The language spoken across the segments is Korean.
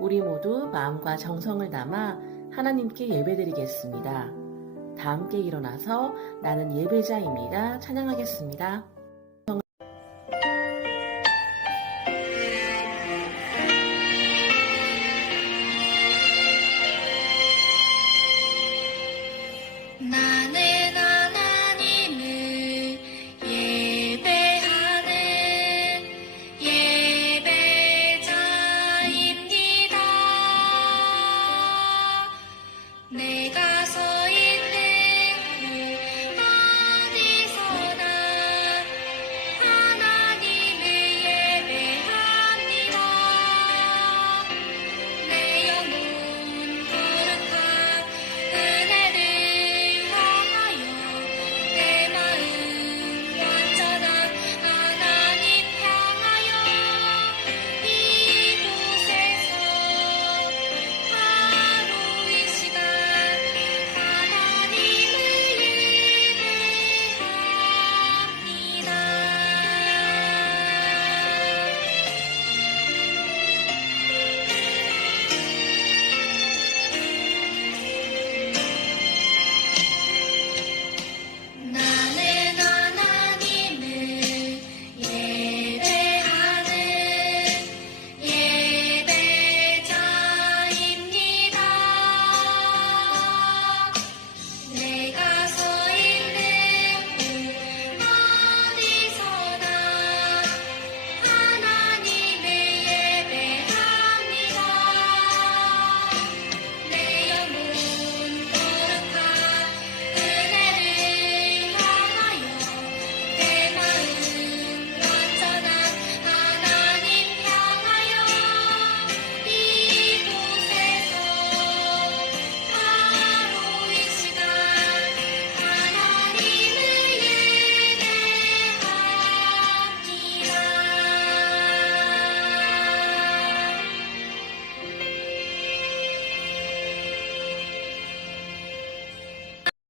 우리 모두 마음과 정성을 담아 하나님께 예배드리겠습니다. 다 함께 일어나서 나는 예배자입니다. 찬양하겠습니다. 나는 하나님을 예배하는 예배자입니다. 내가 서 있는 곳 어디서나 하나님을 예배합니다. 내 영혼 거룩한 은혜를 향하여 내 마음 완전한 하나님 향하여 이곳에서 바로 이 시간 하나님을 예배합니다. 나는 하나님을 예배하는 예배자입니다. 내가 서 있는 곳 어디서나 하나님을 예배합니다. 내 영혼 거룩한 은혜를 향하여 내 마음 완전한 하나님 향하여 이곳에서 바로 이 시간 하나님을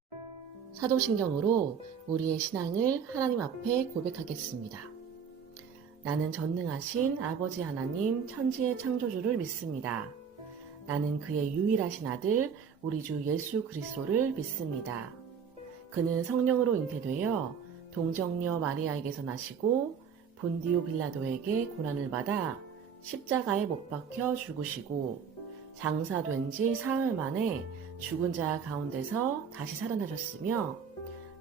예배합니다. 사도신경으로 우리의 신앙을 하나님 앞에 고백하겠습니다. 나는 전능하신 아버지 하나님 천지의 창조주를 믿습니다. 나는 그의 유일하신 아들 우리 주 예수 그리스도를 믿습니다. 그는 성령으로 잉태되어 동정녀 마리아에게서 나시고 본디오 빌라도에게 고난을 받아 십자가에 못 박혀 죽으시고 장사된 지 사흘 만에 죽은 자 가운데서 다시 살아나셨으며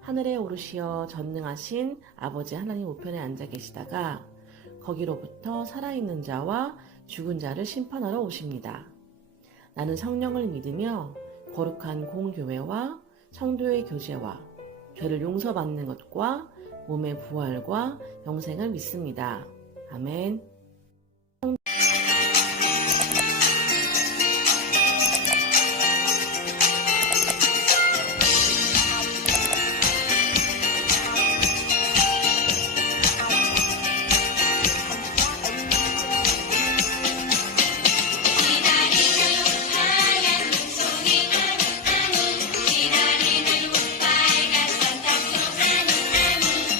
하늘에 오르시어 전능하신 아버지 하나님 우편에 앉아 계시다가 거기로부터 살아있는 자와 죽은 자를 심판하러 오십니다. 나는 성령을 믿으며 거룩한 공교회와 성도의 교제와 죄를 용서받는 것과 몸의 부활과 영생을 믿습니다. 아멘.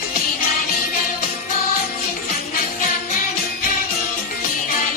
기다리나요 멋진 장난감 나는 아니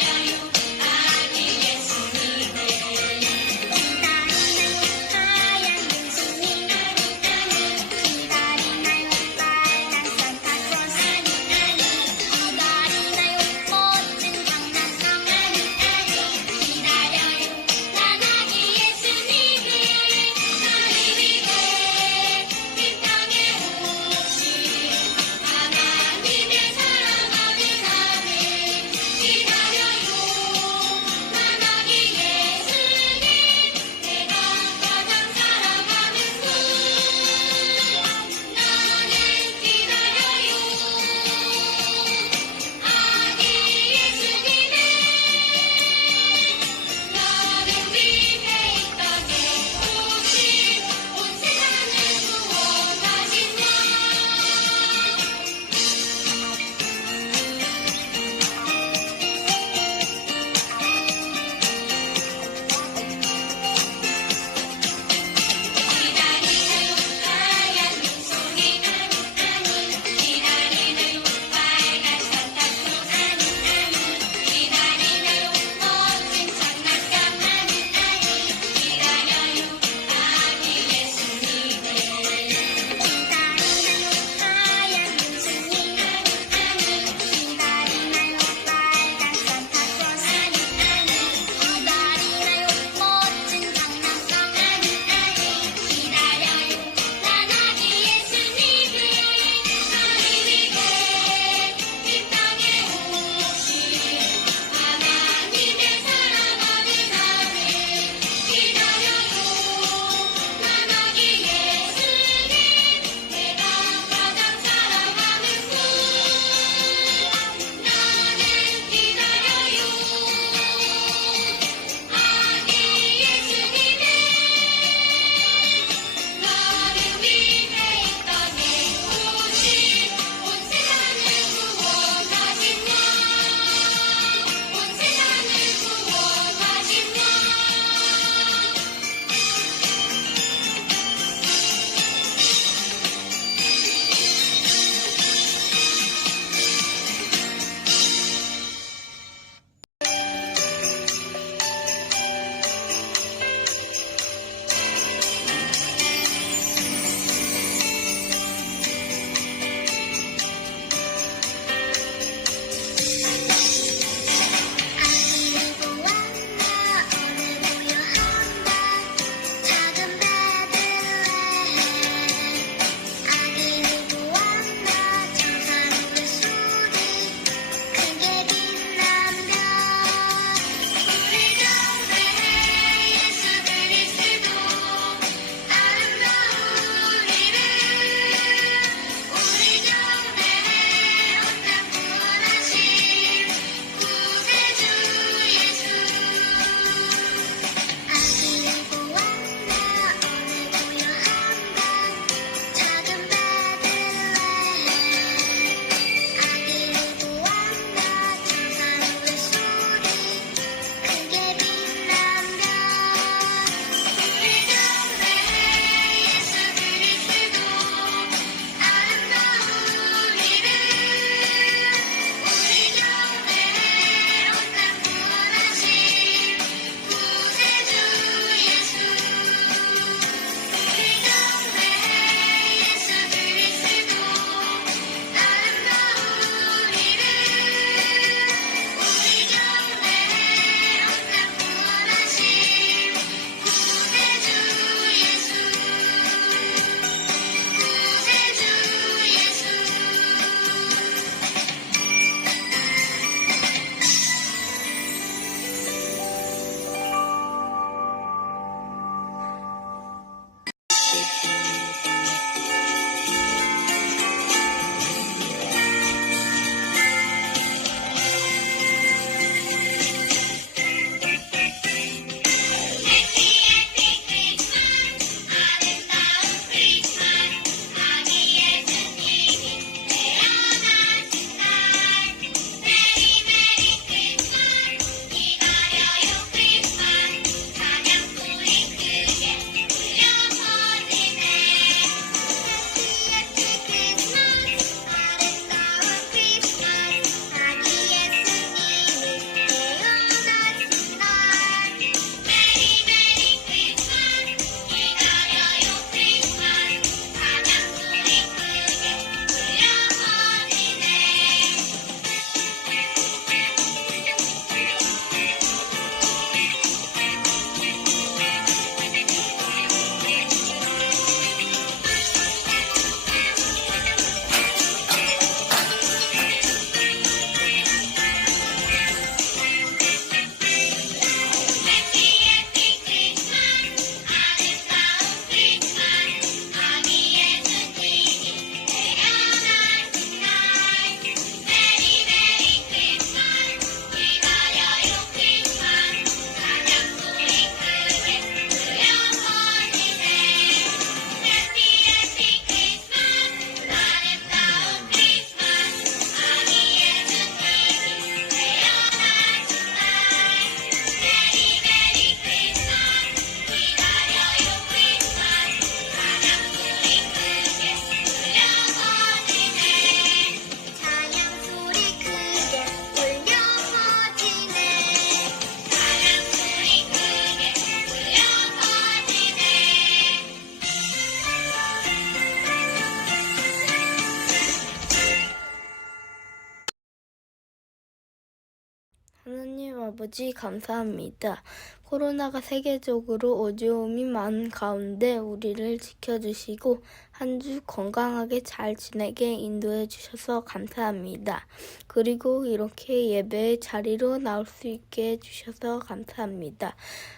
아버지 감사합니다. 코로나가 세계적으로 어려움이 많은 가운데 우리를 지켜주시고 한 주 건강하게 잘 지내게 인도해 주셔서 감사합니다. 그리고 이렇게 예배의 자리로 나올 수 있게 해주셔서 감사합니다.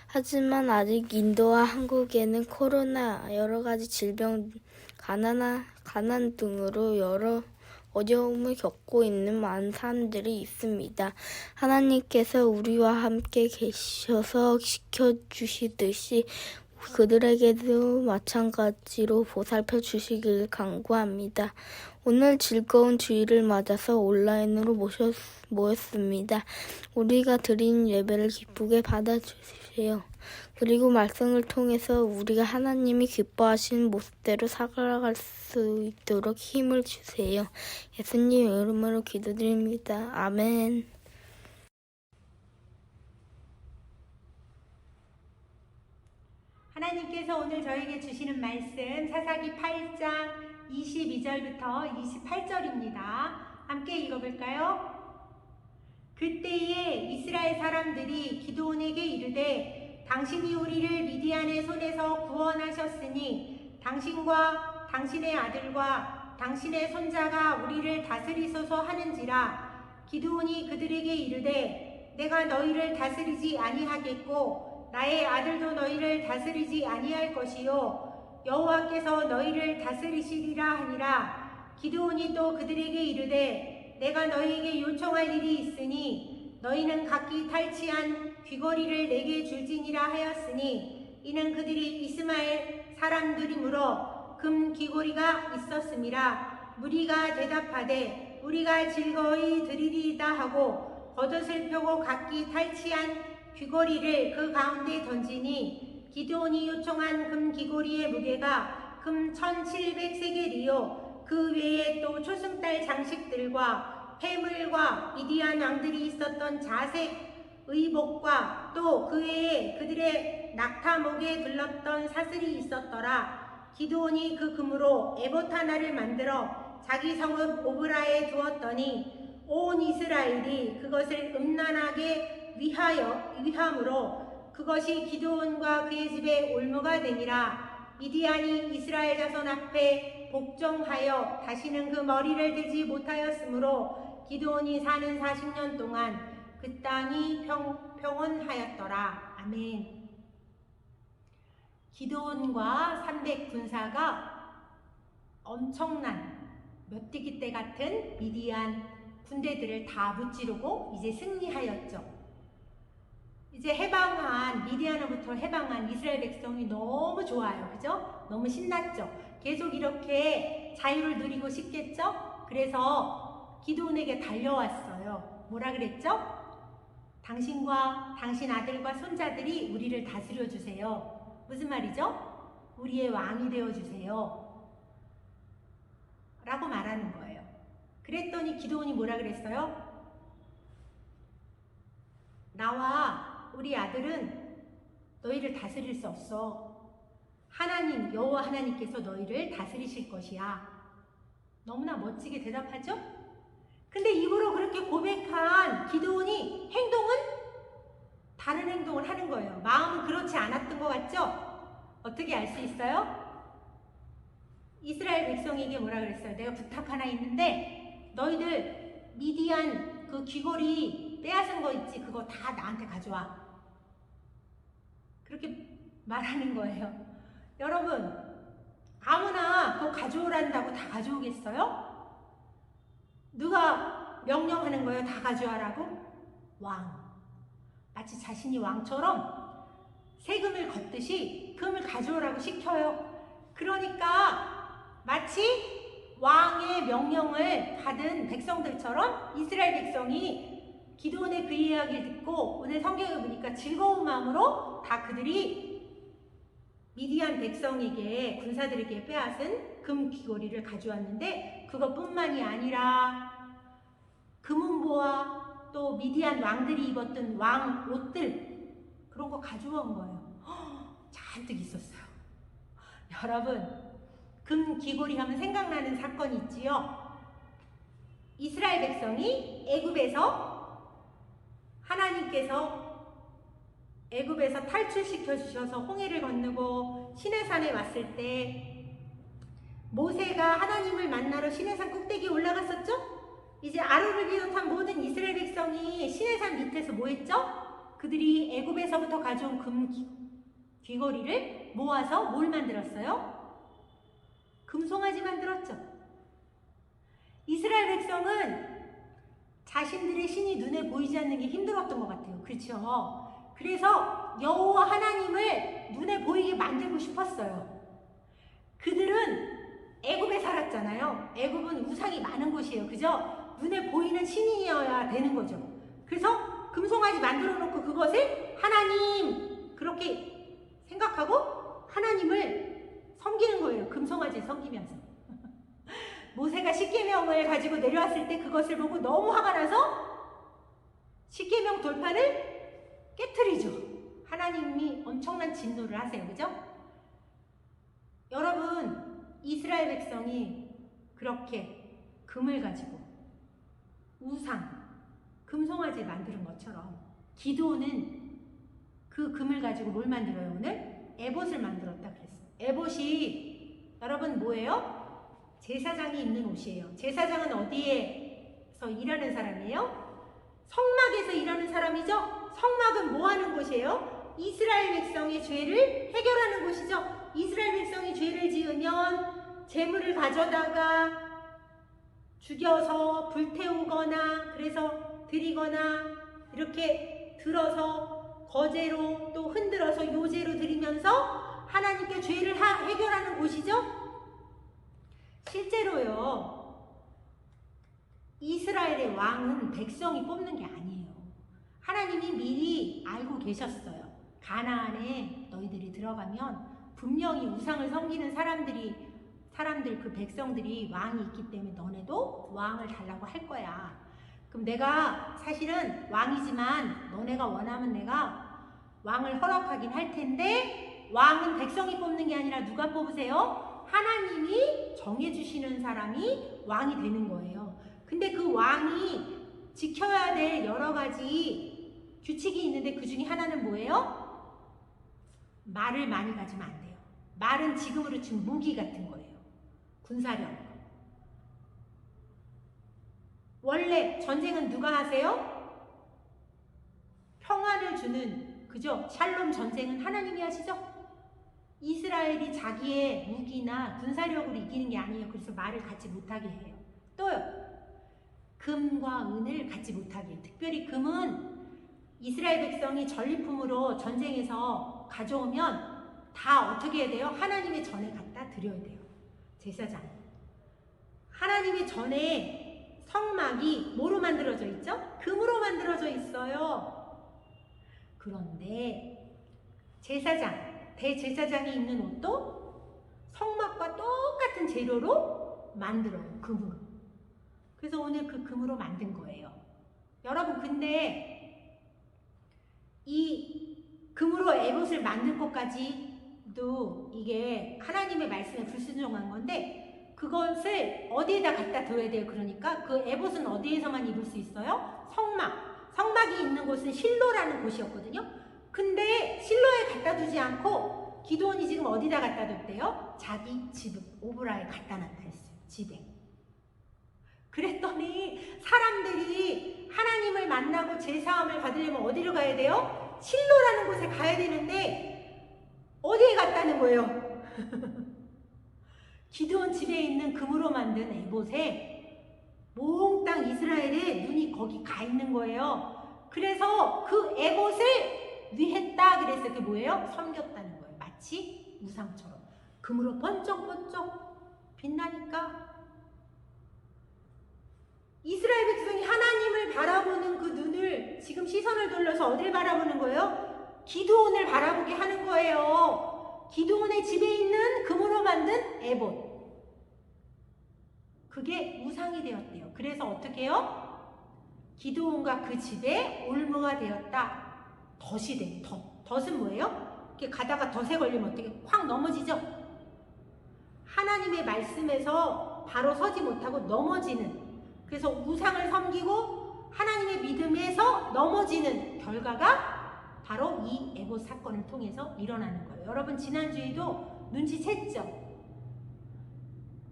하지만 아직 인도와 한국에는 코로나, 여러 가지 질병, 가난 등으로 여러 어려움을 겪고 있는 많은 사람들이 있습니다. 하나님께서 우리와 함께 계셔서 지켜주시듯이 그들에게도 마찬가지로 보살펴 주시길 간구합니다. 오늘 즐거운 주일을 맞아서 온라인으로 모였습니다. 우리가 드린 예배를 기쁘게 받아주세요. 그리고 말씀을 통해서 우리가 하나님이 기뻐하시는 모습대로 살아갈 수 있도록 힘을 주세요. 예수님 이름으로 기도드립니다. 아멘. 하나님께서 오늘 저에게 주시는 말씀 사사기 8장 22절부터 28절입니다. 함께 읽어볼까요? 그때에 이스라엘 사람들이 기드온에게 이르되 당신이 우리를 미디안의 손에서 구원하셨으니 당신과 당신의 아들과 당신의 손자가 우리를 다스리소서 하는지라. 기드온이 그들에게 이르되 내가 너희를 다스리지 아니하겠고 나의 아들도 너희를 다스리지 아니할 것이요 여호와께서 너희를 다스리시리라 하니라. 기드온이 또 그들에게 이르되 내가 너희에게 요청할 일이 있으니 너희는 각기 탈취한 귀걸이를 내게 줄지니라 하였으니 이는 그들이 이스마엘 사람들이므로 금 귀걸이가 있었음이라. 무리가 대답하되 우리가 즐거이 드리리이다 하고 겉옷을 펴고 각기 탈취한 귀걸이를 그 가운데 던지니 기드온이 요청한 금 귀걸이의 무게가 금 1700세겔이요 그 외에 또 초승달 장식들과 패물과 미디안 왕들이 있었던 자색 의복과 또 그 외에 그들의 낙타 목에 둘렀던 사슬이 있었더라. 기드온이 그 금으로 에봇 하나를 만들어 자기 성읍 오브라에 두었더니 온 이스라엘이 그것을 음란하게 위함으로 그것이 기드온과 그의 집에 올무가 되니라. 미디안이 이스라엘 자손 앞에 복종하여 다시는 그 머리를 들지 못하였으므로 기드온이 사는 40년 동안 그 땅이 평온하였더라. 아멘. 기드온과 300 군사가 엄청난 메뚜기 떼 같은 미디안 군대들을 다 무찌르고 이제 승리하였죠. 이제 미디안으로부터 해방한 이스라엘 백성이 너무 좋아요. 그죠? 너무 신났죠? 계속 이렇게 자유를 누리고 싶겠죠? 그래서 기드온에게 달려왔어요. 뭐라 그랬죠? 당신과 당신 아들과 손자들이 우리를 다스려 주세요. 무슨 말이죠? 우리의 왕이 되어 주세요. 라고 말하는 거예요. 그랬더니 기드온이 뭐라 그랬어요? 나와 우리 아들은 너희를 다스릴 수 없어. 하나님, 여호와 하나님께서 너희를 다스리실 것이야. 너무나 멋지게 대답하죠? 근데 입으로 그렇게 고백한 기드온이 행동은 다른 행동을 하는 거예요. 마음은 그렇지 않았던 것 같죠? 어떻게 알 수 있어요? 이스라엘 백성에게 뭐라 그랬어요? 내가 부탁 하나 있는데 너희들 미디안 그 귀걸이 빼앗은 거 있지? 그거 다 나한테 가져와. 그렇게 말하는 거예요. 여러분, 아무나 그거 가져오란다고 다 가져오겠어요? 누가 명령하는 거예요? 다 가져와라고? 왕. 마치 자신이 왕처럼 세금을 걷듯이 금을 가져오라고 시켜요. 그러니까 마치 왕의 명령을 받은 백성들처럼 이스라엘 백성이 기드온의 그 이야기를 듣고 오늘 성경에 보니까 즐거운 마음으로 다 그들이 미디안 백성에게 군사들에게 빼앗은 금 귀걸이를 가져왔는데 그것뿐만이 아니라 금은보와 또 미디안 왕들이 입었던 왕 옷들 그런 거 가져온 거예요. 잔뜩 있었어요. 여러분, 금 귀걸이 하면 생각나는 사건이 있지요. 이스라엘 백성이 애굽에서 하나님께서 애굽에서 탈출시켜 주셔서 홍해를 건너고 시내산에 왔을 때 모세가 하나님을 만나러 시내산 꼭대기에 올라갔었죠? 이제 아론을 비롯한 모든 이스라엘 백성이 시내산 밑에서 뭐 했죠? 그들이 애굽에서부터 가져온 금 귀걸이를 모아서 뭘 만들었어요? 금송아지 만들었죠. 이스라엘 백성은 자신들의 신이 눈에 보이지 않는 게 힘들었던 것 같아요. 그렇죠? 그래서 여호와 하나님을 눈에 보이게 만들고 싶었어요. 그들은 애굽에 살았잖아요. 애굽은 우상이 많은 곳이에요. 그죠? 눈에 보이는 신이어야 되는 거죠. 그래서 금송아지 만들어 놓고 그것을 하나님 그렇게 생각하고 하나님을 섬기는 거예요. 금송아지 섬기면서. 모세가 십계명을 가지고 내려왔을 때 그것을 보고 너무 화가 나서 십계명 돌판을 깨트리죠. 하나님이 엄청난 진노를 하세요. 그죠? 여러분, 이스라엘 백성이 그렇게 금을 가지고 우상, 금송아지 만드는 것처럼 기드온은 그 금을 가지고 뭘 만들어요? 오늘? 에봇을 만들었다 그랬어요. 에봇이 여러분 뭐예요? 제사장이 입는 옷이에요. 제사장은 어디에서 일하는 사람이에요? 성막에서 일하는 사람이죠? 성막은 뭐 하는 곳이에요? 이스라엘 백성의 죄를 해결하는 곳이죠. 이스라엘 백성이 죄를 지으면 재물을 가져다가 죽여서 불태우거나 그래서 드리거나 이렇게 들어서 거제로 또 흔들어서 요제로 드리면서 하나님께 죄를 해결하는 곳이죠. 실제로요, 이스라엘의 왕은 백성이 뽑는 게 아니에요. 하나님이 미리 알고 계셨어요. 가나안에 너희들이 들어가면 분명히 우상을 섬기는 사람들 그 백성들이 왕이 있기 때문에 너네도 왕을 달라고 할 거야. 그럼 내가 사실은 왕이지만 너네가 원하면 내가 왕을 허락하긴 할 텐데 왕은 백성이 뽑는 게 아니라 누가 뽑으세요? 하나님이 정해주시는 사람이 왕이 되는 거예요. 근데 그 왕이 지켜야 될 여러 가지 규칙이 있는데 그 중에 하나는 뭐예요? 말을 많이 가지면 안 돼요. 말은 지금으로 치면 무기 같은 거예요. 군사력. 원래 전쟁은 누가 하세요? 평화를 주는, 그죠? 샬롬 전쟁은 하나님이 하시죠? 이스라엘이 자기의 무기나 군사력으로 이기는 게 아니에요. 그래서 말을 갖지 못하게 해요. 또요, 금과 은을 갖지 못하게 해요. 특별히 금은 이스라엘 백성이 전리품으로 전쟁에서 가져오면 다 어떻게 해야 돼요? 하나님의 전에 갖다 드려야 돼요. 제사장. 하나님의 전에 성막이 뭐로 만들어져 있죠? 금으로 만들어져 있어요. 그런데 제사장, 대제사장이 입는 옷도 성막과 똑같은 재료로 만들어요. 금으로. 그래서 오늘 그 금으로 만든 거예요. 여러분, 근데 이 금으로 에봇을 만든 것까지도 이게 하나님의 말씀에 불순종한 건데 그것을 어디에다 갖다 둬야 돼요? 그러니까 그 에봇은 어디에서만 입을 수 있어요? 성막. 성막이 있는 곳은 실로라는 곳이었거든요. 근데 실로에 갖다 두지 않고 기드온이 지금 어디다 갖다 뒀대요? 자기 집 오브라에 갖다 놨다 했어요. 집에. 그랬더니 사람들이 하나님을 만나고 제사함을 받으려면 어디로 가야 돼요? 실로라는 곳에 가야 되는데 어디에 갔다는 거예요? 기드온 집에 있는 금으로 만든 에봇에 몽땅 이스라엘의 눈이 거기 가 있는 거예요. 그래서 그 에봇을 위했다 그랬어요. 그게 뭐예요? 섬겼다는 거예요. 마치 우상처럼 금으로 번쩍번쩍 빛나니까 이스라엘 백성이 하나님을 바라보는 그 눈을 지금 시선을 돌려서 어딜 바라보는 거예요? 기드온을 바라보게 하는 거예요. 기드온의 집에 있는 금으로 만든 에봇. 그게 우상이 되었대요. 그래서 어떻게 해요? 기드온과 그 집에 올무가 되었다. 덫이 돼요. 덫은 뭐예요? 이렇게 가다가 덫에 걸리면 어떻게 확 넘어지죠? 하나님의 말씀에서 바로 서지 못하고 넘어지는, 그래서 우상을 섬기고 하나님의 믿음에서 넘어지는 결과가 바로 이 에봇 사건을 통해서 일어나는 거예요. 여러분 지난주에도 눈치챘죠?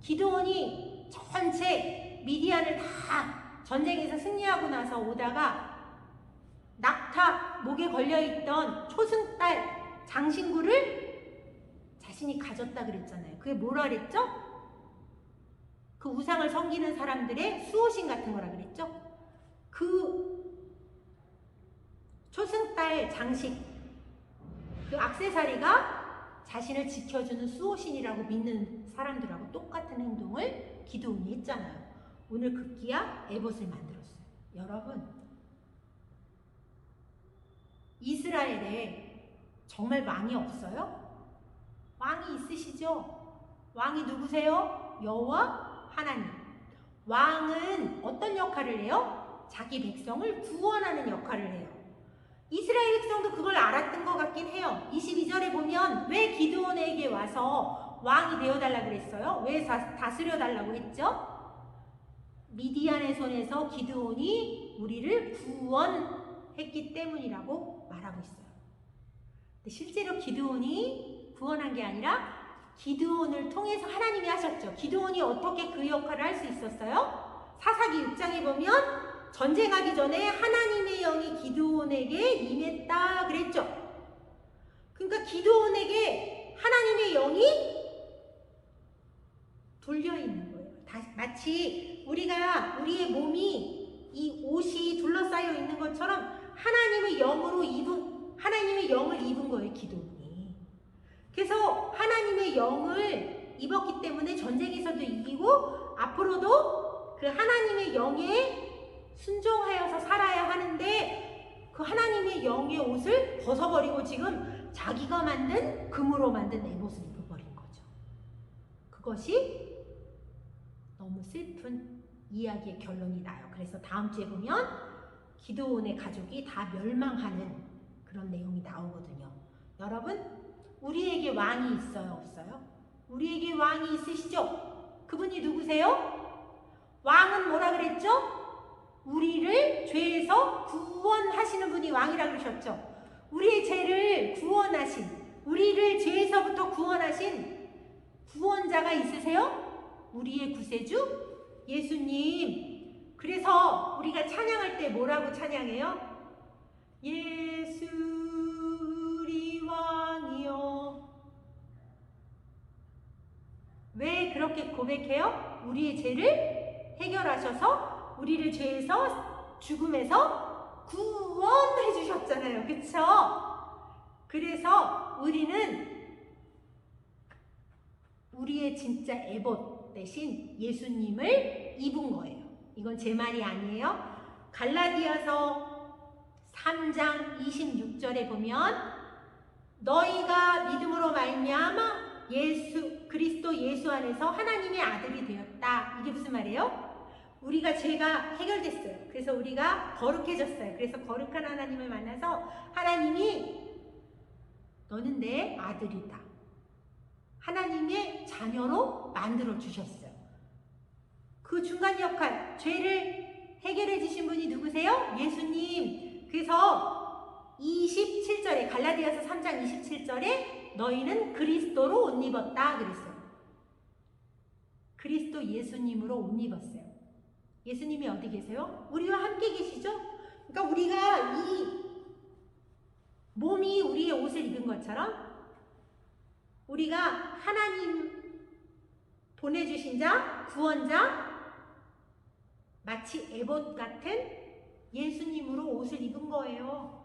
기드온이 전체 미디안을 다 전쟁에서 승리하고 나서 오다가 낙타 목에 걸려있던 초승달 장신구를 자신이 가졌다 그랬잖아요. 그게 뭐라 그랬죠? 그 우상을 섬기는 사람들의 수호신 같은 거라 그랬죠? 그 초승달 장식, 그 액세서리가 자신을 지켜주는 수호신이라고 믿는 사람들하고 똑같은 행동을 기드온이 했잖아요. 오늘 급기야 에봇을 만들었어요. 여러분, 이스라엘에 정말 왕이 없어요? 왕이 있으시죠? 왕이 누구세요? 여호와 하나님. 왕은 어떤 역할을 해요? 자기 백성을 구원하는 역할을 해요. 이스라엘 백성도 그걸 알았던 것 같긴 해요. 22절에 보면 왜 기드온에게 와서 왕이 되어달라 그랬어요? 왜 다스려 달라고 했죠? 미디안의 손에서 기드온이 우리를 구원했기 때문이라고 말하고 있어요. 근데 실제로 기드온이 구원한 게 아니라 기드온을 통해서 하나님이 하셨죠. 기드온이 어떻게 그 역할을 할 수 있었어요? 사사기 6장에 보면 전쟁하기 전에 하나님의 영이 기드온에게 임했다 그랬죠. 그러니까 기드온에게 하나님의 영이 돌려있는 거예요. 마치 우리의 몸이 이 옷이 둘러싸여 있는 것처럼 하나님의 영을 입은 거예요, 기드온이. 그래서 하나님의 영을 입었기 때문에 전쟁에서도 이기고 앞으로도 그 하나님의 영에 순종하여서 살아야 하는데 그 하나님의 영의 옷을 벗어버리고 지금 자기가 만든 금으로 만든 에봇을 입어버린 거죠. 그것이 너무 슬픈 이야기의 결론이 나요. 그래서 다음 주에 보면 기드온의 가족이 다 멸망하는 그런 내용이 나오거든요. 여러분, 우리에게 왕이 있어요, 없어요? 우리에게 왕이 있으시죠? 그분이 누구세요? 왕은 뭐라 그랬죠? 우리를 죄에서 구원하시는 분이 왕이라 그러셨죠. 우리의 죄를 구원하신, 우리를 죄에서부터 구원하신 구원자가 있으세요? 우리의 구세주 예수님. 그래서 우리가 찬양할 때 뭐라고 찬양해요? 예수 우리 왕이요. 왜 그렇게 고백해요? 우리의 죄를 해결하셔서 우리를 죄에서 죽음에서 구원해 주셨잖아요. 그쵸? 그래서 우리는 우리의 진짜 에봇 대신 예수님을 입은 거예요. 이건 제 말이 아니에요. 갈라디아서 3장 26절에 보면 너희가 믿음으로 말미암아 그리스도 예수 안에서 하나님의 아들이 되었다. 이게 무슨 말이에요? 우리가 죄가 해결됐어요. 그래서 우리가 거룩해졌어요. 그래서 거룩한 하나님을 만나서 하나님이 너는 내 아들이다. 하나님의 자녀로 만들어 주셨어요. 그 중간 역할, 죄를 해결해 주신 분이 누구세요? 예수님. 그래서 27절에 갈라디아서 3장 27절에 너희는 그리스도로 옷 입었다 그랬어요. 그리스도 예수님으로 옷 입었어요. 예수님이 어디 계세요? 우리와 함께 계시죠? 그러니까 우리가 이 몸이 우리의 옷을 입은 것처럼 우리가 하나님 보내주신 자, 구원자, 마치 에봇 같은 예수님으로 옷을 입은 거예요.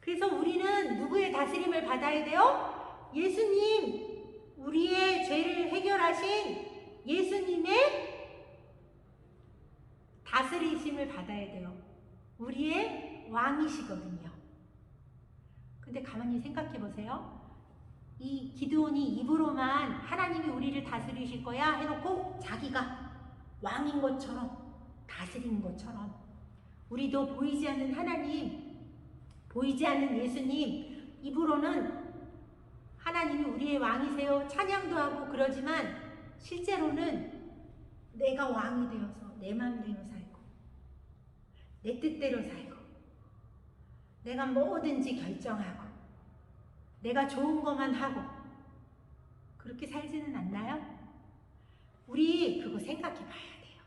그래서 우리는 누구의 다스림을 받아야 돼요? 예수님, 우리의 죄를 해결하신 예수님의 다스리심을 받아야 돼요. 우리의 왕이시거든요. 근데 가만히 생각해 보세요. 이 기드온이 입으로만 하나님이 우리를 다스리실 거야 해놓고 자기가 왕인 것처럼 다스리는 것처럼 우리도 보이지 않는 하나님, 보이지 않는 예수님, 입으로는 하나님이 우리의 왕이세요 찬양도 하고 그러지만 실제로는 내가 왕이 되어서 내 마음대로 살고 내 뜻대로 살고 내가 뭐든지 결정하고 내가 좋은 것만 하고 그렇게 살지는 않나요? 우리 그거 생각해 봐야 돼요.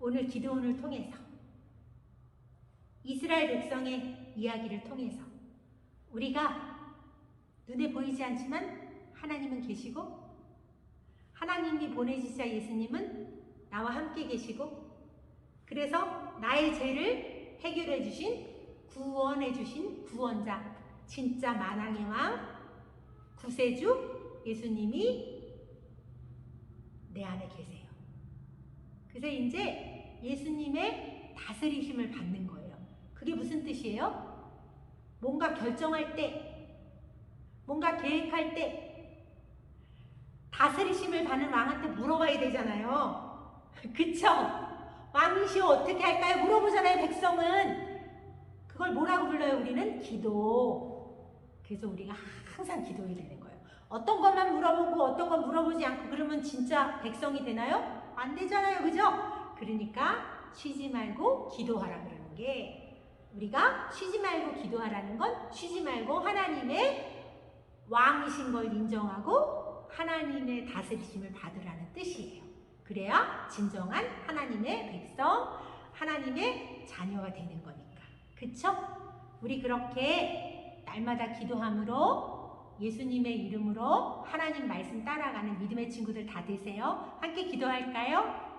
오늘 기도원을 통해서 이스라엘 백성의 이야기를 통해서 우리가 눈에 보이지 않지만 하나님은 계시고 하나님이 보내주신 예수님은 나와 함께 계시고 그래서 나의 죄를 해결해 주신 구원해 주신 구원자 진짜 만왕의 왕 구세주 예수님이 내 안에 계세요. 그래서 이제 예수님의 다스리심을 받는 거예요. 그게 무슨 뜻이에요? 뭔가 결정할 때, 뭔가 계획할 때 다스리심을 받는 왕한테 물어봐야 되잖아요. 그쵸? 왕이시여 어떻게 할까요? 물어보잖아요, 백성은. 그걸 뭐라고 불러요? 우리는 기도. 그래서 우리가 항상 기도해야 되는 거예요. 어떤 것만 물어보고 어떤 건 물어보지 않고 그러면 진짜 백성이 되나요? 안 되잖아요, 그죠? 그러니까 쉬지 말고 기도하라 그러는 게 우리가 쉬지 말고 기도하라는 건 쉬지 말고 하나님의 왕이신 걸 인정하고 하나님의 다스리심을 받으라는 뜻이에요. 그래야 진정한 하나님의 백성, 하나님의 자녀가 되는 거니까. 그쵸? 우리 그렇게 날마다 기도함으로 예수님의 이름으로 하나님 말씀 따라가는 믿음의 친구들 다 되세요. 함께 기도할까요?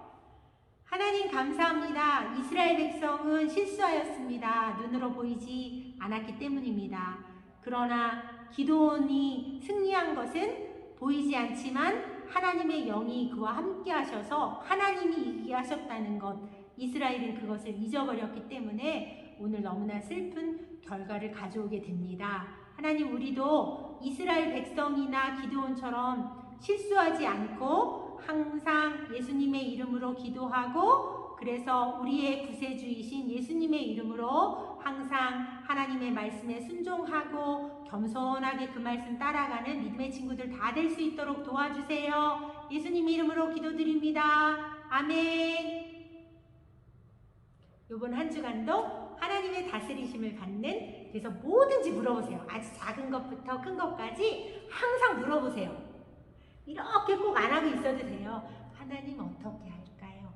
하나님 감사합니다. 이스라엘 백성은 실수하였습니다. 눈으로 보이지 않았기 때문입니다. 그러나 기도원이 승리한 것은 보이지 않지만 하나님의 영이 그와 함께 하셔서 하나님이 이기게 하셨다는 것, 이스라엘은 그것을 잊어버렸기 때문에 오늘 너무나 슬픈 결과를 가져오게 됩니다. 하나님, 우리도 이스라엘 백성이나 기드온처럼 실수하지 않고 항상 예수님의 이름으로 기도하고 그래서 우리의 구세주이신 예수님의 이름으로 항상 하나님의 말씀에 순종하고 겸손하게 그 말씀 따라가는 믿음의 친구들 다 될 수 있도록 도와주세요. 예수님 이름으로 기도드립니다. 아멘. 이번 한 주간도 하나님의 다스리심을 받는, 그래서 뭐든지 물어보세요. 아주 작은 것부터 큰 것까지 항상 물어보세요. 이렇게 꼭 안 하고 있어도 돼요. 하나님 어떻게 할까요?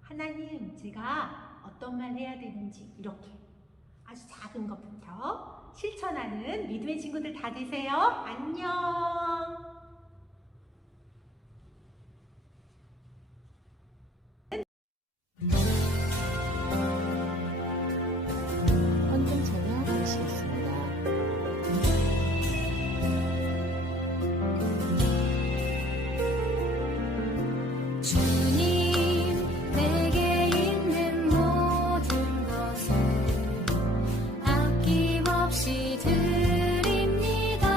하나님 제가 어떤 말 해야 되는지, 이렇게 아주 작은 것부터 실천하는 믿음의 친구들 다 되세요. 안녕. 헌금 찬양 드리시겠습니다. 주님 내게 있는 모든 것을 아낌없이 드립니다.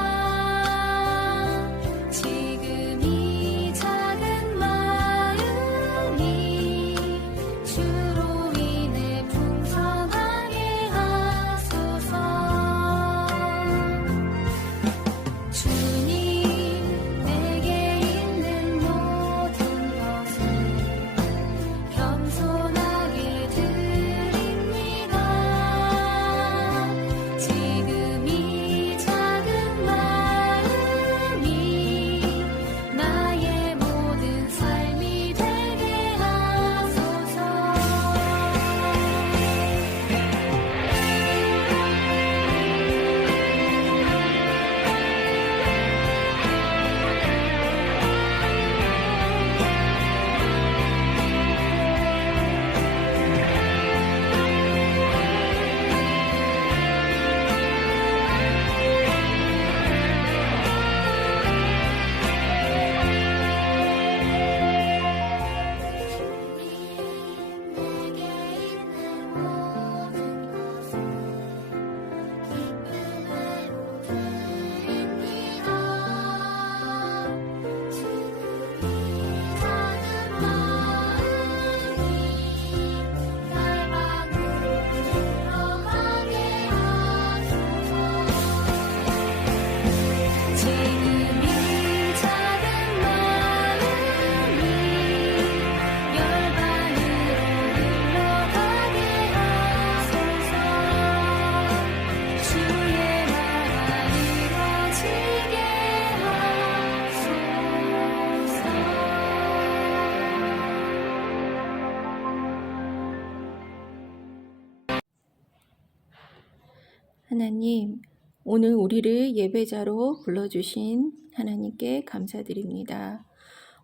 하나님, 오늘 우리를 예배자로 불러주신 하나님께 감사드립니다.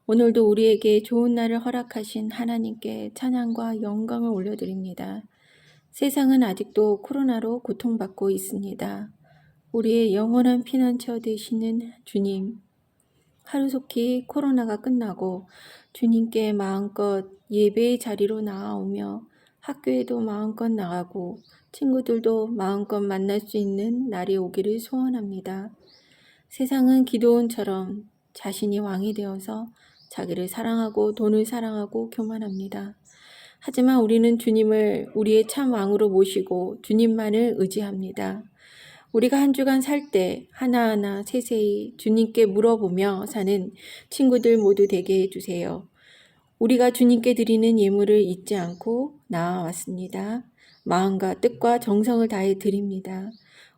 오늘도 우리에게 좋은 날을 허락하신 하나님께 찬양과 영광을 올려드립니다. 세상은 아직도 코로나로 고통받고 있습니다. 우리의 영원한 피난처 되시는 주님, 하루속히 코로나가 끝나고 주님께 마음껏 예배의 자리로 나아오며 학교에도 마음껏 나가고 친구들도 마음껏 만날 수 있는 날이 오기를 소원합니다. 세상은 기도원처럼 자신이 왕이 되어서 자기를 사랑하고 돈을 사랑하고 교만합니다. 하지만 우리는 주님을 우리의 참 왕으로 모시고 주님만을 의지합니다. 우리가 한 주간 살 때 하나하나 세세히 주님께 물어보며 사는 친구들 모두 되게 해주세요. 우리가 주님께 드리는 예물을 잊지 않고 나아왔습니다. 마음과 뜻과 정성을 다해 드립니다.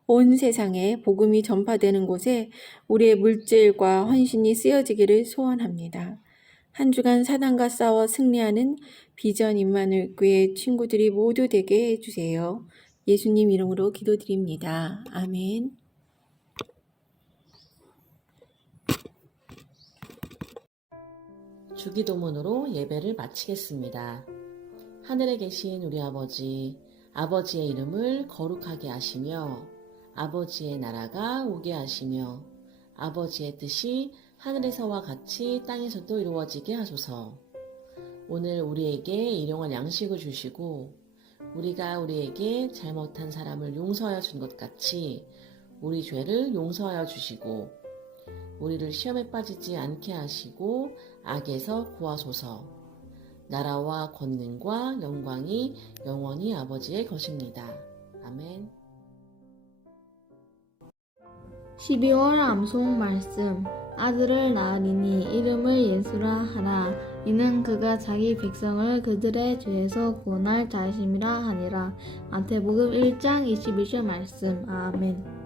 온 세상에 복음이 전파되는 곳에 우리의 물질과 헌신이 쓰여지기를 소원합니다. 한 주간 사단과 싸워 승리하는 비전 임마누엘 교회 친구들이 모두 되게 해주세요. 예수님 이름으로 기도드립니다. 아멘. 주기도문으로 예배를 마치겠습니다. 하늘에 계신 우리 아버지, 아버지의 이름을 거룩하게 하시며 아버지의 나라가 오게 하시며 아버지의 뜻이 하늘에서와 같이 땅에서도 이루어지게 하소서. 오늘 우리에게 일용할 양식을 주시고 우리가 우리에게 잘못한 사람을 용서하여 준 것 같이 우리 죄를 용서하여 주시고 우리를 시험에 빠지지 않게 하시고 악에서 구하소서. 나라와 권능과 영광이 영원히 아버지의 것입니다. 아멘. 12월 암송 말씀. 아들을 낳으리니 이름을 예수라 하라. 이는 그가 자기 백성을 그들의 죄에서 구원할 자심이라 하니라. 마태복음 1장 21절 말씀. 아멘.